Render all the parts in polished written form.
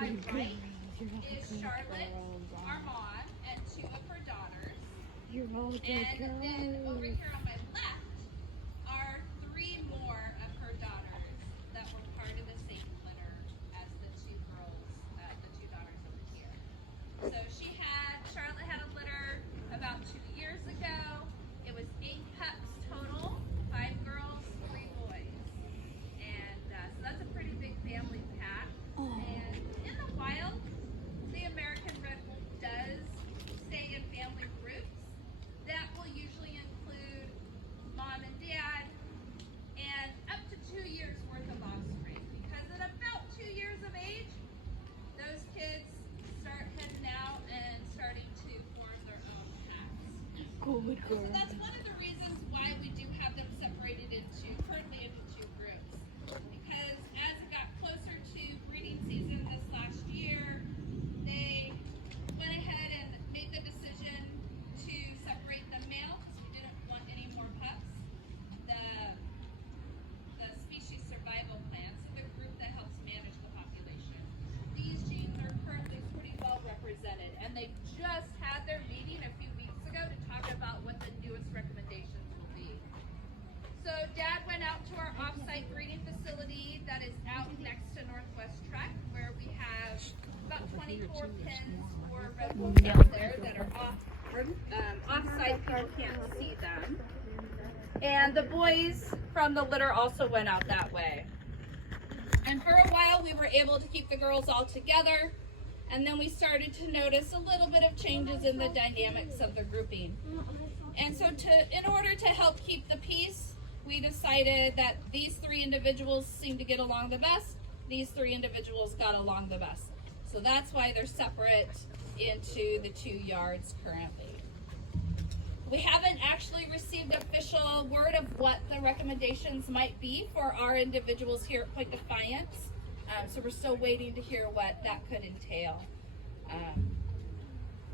my right is Charlotte, Armand, and two of her daughters. And then over here on my left are three more of her daughters that were part of the same litter as the two girls, the two daughters over here. So Charlotte had a litter about 2 years ago. It was 8 pups total, 5 girls, 3 boys. And so that's a pretty big family pack. And in the wild, the American Red Wolf does stay in family groups. That will usually include mom and dad and up to 2 years worth of offspring. Because at about 2 years of age, those kids start heading out and starting to form their own packs. So that's one of the reasons why we do have them separated currently into 2 groups. Because as it got closer to breeding season this last year, they went ahead and made the decision to separate the males. We didn't want any more pups. The species survival plan, so the group that helps manage the population. These genes are currently pretty well represented, and they just had their meeting a few weeks ago to talk about what the newest recommendations will be. So Dad went out to our off-site breeding facility that is out next to Northwest Trek, where we have about 24 pens for red wolves out there that are off-site. People can't see them. And the boys from the litter also went out that way. And for a while we were able to keep the girls all together, and then we started to notice a little bit of changes in the dynamics of the grouping. And so in order to help keep the peace, we decided that these 3 individuals seemed to get along the best. These 3 individuals got along the best. So that's why they're separate into the 2 yards currently. We haven't actually received official word of what the recommendations might be for our individuals here at Point Defiance. So we're still waiting to hear what that could entail.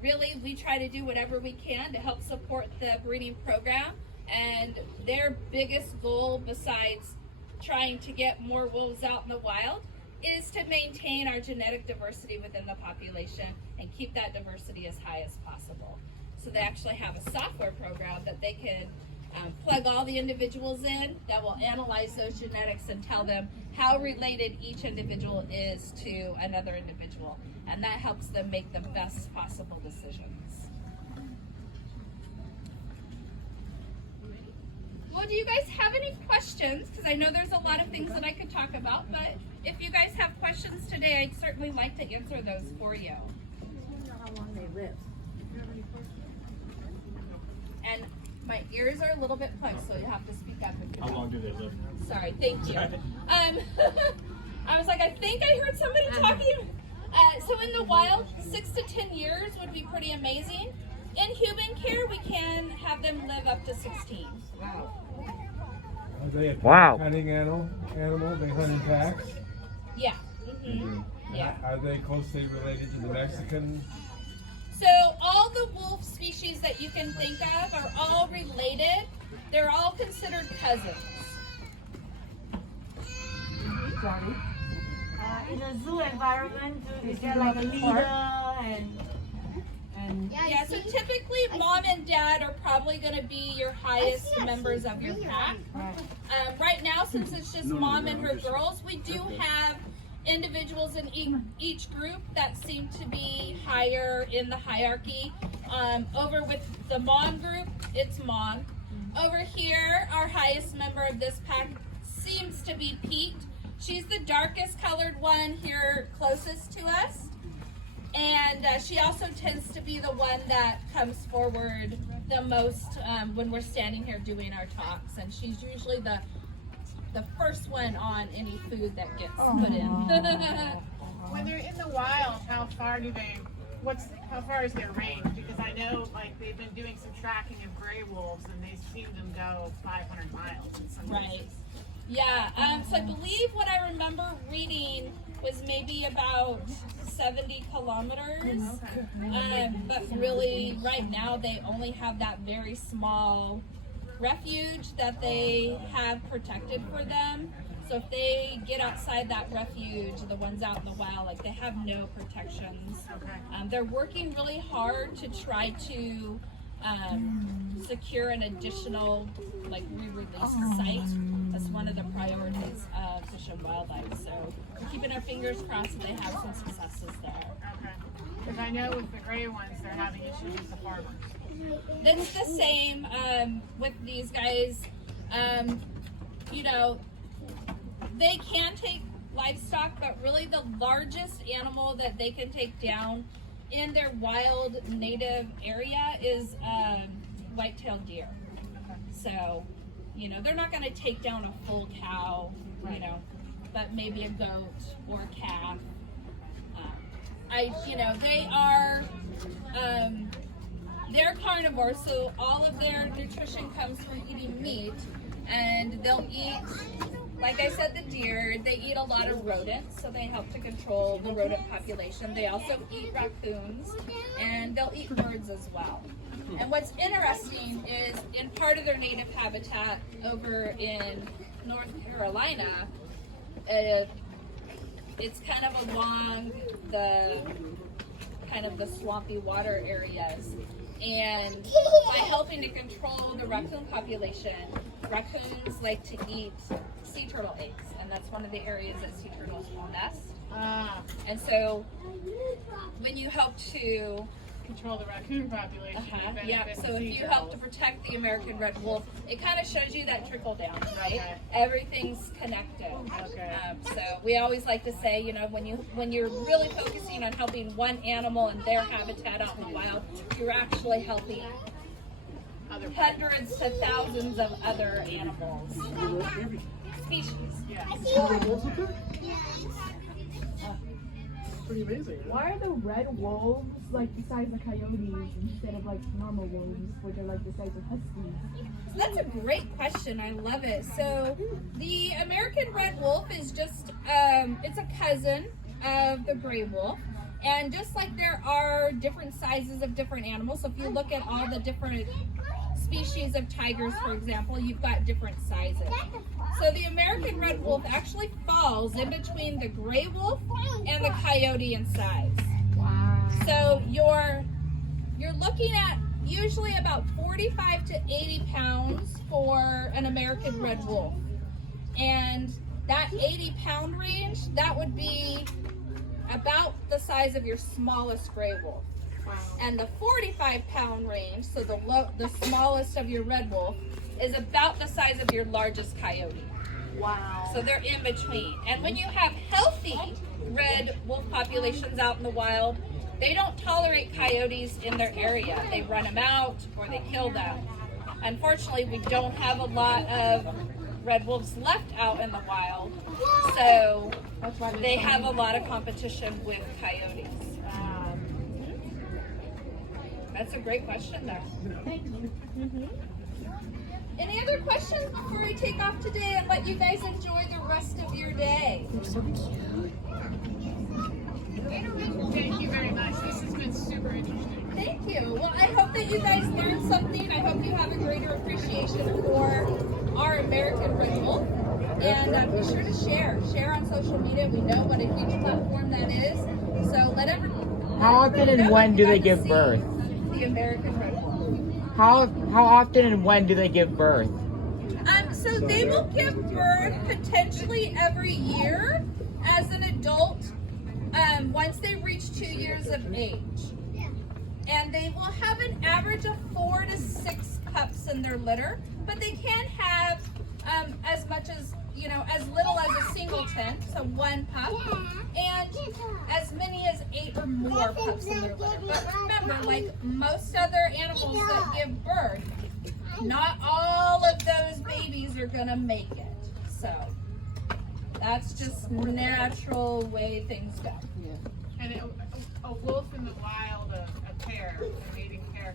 Really, we try to do whatever we can to help support the breeding program. And their biggest goal, besides trying to get more wolves out in the wild, is to maintain our genetic diversity within the population and keep that diversity as high as possible. So they actually have a software program that they can plug all the individuals in that will analyze those genetics and tell them how related each individual is to another individual. And that helps them make the best possible decisions. Well, do you guys have any questions? Because I know there's a lot of things that I could talk about, but if you guys have questions today, I'd certainly like to answer those for you. How long they live? And my ears are a little bit plugged, so you'll have to speak up. How long do they live? Sorry, thank you. I was like, I think I heard somebody talking. So in the wild, 6 to 10 years would be pretty amazing. In human care, we can have them live up to 16. Wow. Are they a hunting animal? They hunt in packs? Yeah. Yeah. Are they closely related to the Mexican? So all the wolf species that you can think of are all related. They're all considered cousins. In a zoo environment, is there like a leader and Yeah, so typically mom and dad are probably going to be your highest members of your pack. Right now, since it's just mom and her girls, we do have individuals in each group that seem to be higher in the hierarchy. Over with the mom group, it's mom. Over here, our highest member of this pack seems to be Pete. She's the darkest colored one here closest to us. And she also tends to be the one that comes forward the most when we're standing here doing our talks. And she's usually the first one on any food that gets put in. When they're in the wild, how far is their range? Because I know like they've been doing some tracking of gray wolves and they've seen them go 500 miles in some cases. Yeah, so I believe what I remember reading was maybe about 70 kilometers. But really, right now, they only have that very small refuge that they have protected for them. So if they get outside that refuge, the ones out in the wild, like they have no protections. Okay. They're working really hard to try to secure an additional like re-release site. That's one of the priorities of Fish and Wildlife. So we're keeping our fingers crossed that they have some successes there. Okay. Because I know with the gray ones, they're having issues with the farmers. Then it's the same with these guys. You know, they can take livestock, but really the largest animal that they can take down in their wild native area is white-tailed deer. So, you know, they're not going to take down a full cow, you know, but maybe a goat or a calf. You know, they are, they're carnivores, so all of their nutrition comes from eating meat, and they'll eat, like I said, the deer. They eat a lot of rodents, so they help to control the rodent population. They also eat raccoons, and they'll eat birds as well. And what's interesting is in part of their native habitat over in North Carolina, it's kind of along the swampy water areas. And by helping to control the raccoon population, raccoons like to eat sea turtle eggs, and that's one of the areas that sea turtles will nest. And so when you help to Control the raccoon population. yeah, so if you help to protect the American red wolf, it kind of shows you that trickle down, right? Okay. Everything's connected. Okay. So we always like to say, you know, when you're really focusing on helping one animal and their habitat out in the wild, you're actually helping hundreds to thousands of other animals, species. Yeah. Pretty amazing. Why are the red wolves like the size of coyotes instead of like normal wolves, which are like the size of huskies? So that's a great question. I love it. So the American red wolf is just, it's a cousin of the gray wolf. And just like there are different sizes of different animals, so if you look at all the different species of tigers, for example, you've got different sizes. So the American red wolf actually falls in between the gray wolf and the coyote in size. Wow. So you're looking at usually about 45 to 80 pounds for an American red wolf. And that 80-pound range, that would be about the size of your smallest gray wolf. And the 45-pound range, so the smallest of your red wolf, is about the size of your largest coyote. Wow. So they're in between. And when you have healthy red wolf populations out in the wild, they don't tolerate coyotes in their area. They run them out or they kill them. Unfortunately, we don't have a lot of red wolves left out in the wild, so they have a lot of competition with coyotes. That's a great question there. Thank you. Any other questions before we take off today and let you guys enjoy the rest of your day? Thank you very much. This has been super interesting. Thank you. Well, I hope that you guys learned something. I hope you have a greater appreciation for our American red wolf. And be sure to share on social media. We know what a huge platform that is. So let everyone. How often and when do they give birth? The American red wolf. How often and when do they give birth? So they will give birth potentially every year as an adult once they reach 2 years of age. And they will have an average of 4 to 6 pups in their litter, but they can have as much as, you know, as little as a singleton, so 1 pup, and as many as 8 or more pups in their litter. But remember, like most other animals that give birth, not all of those babies are gonna make it. So that's just natural way things go. And a wolf in the wild, a pair, a mating pair,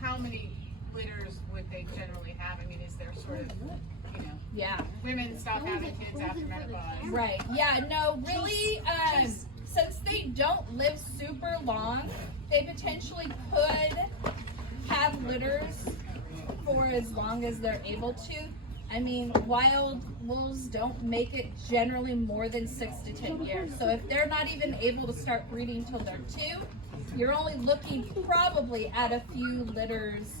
how many litters would they generally have? I mean, is there sort of, you know, Yeah. women stop having kids after menopause? Right. Yeah. No, really, since they don't live super long, they potentially could have litters for as long as they're able to. I mean, wild wolves don't make it generally more than 6 to 10 years. So if they're not even able to start breeding till they're 2, you're only looking probably at a few litters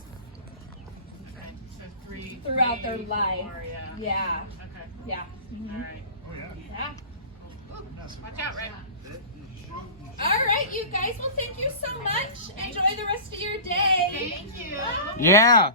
Okay, so three throughout their three, life. 4, yeah. Yeah, Okay. yeah. All right. Yeah. Ooh, watch out, Ray. All right, you guys. Well, thank you so much. Enjoy the rest of your day. Thank you. Yeah.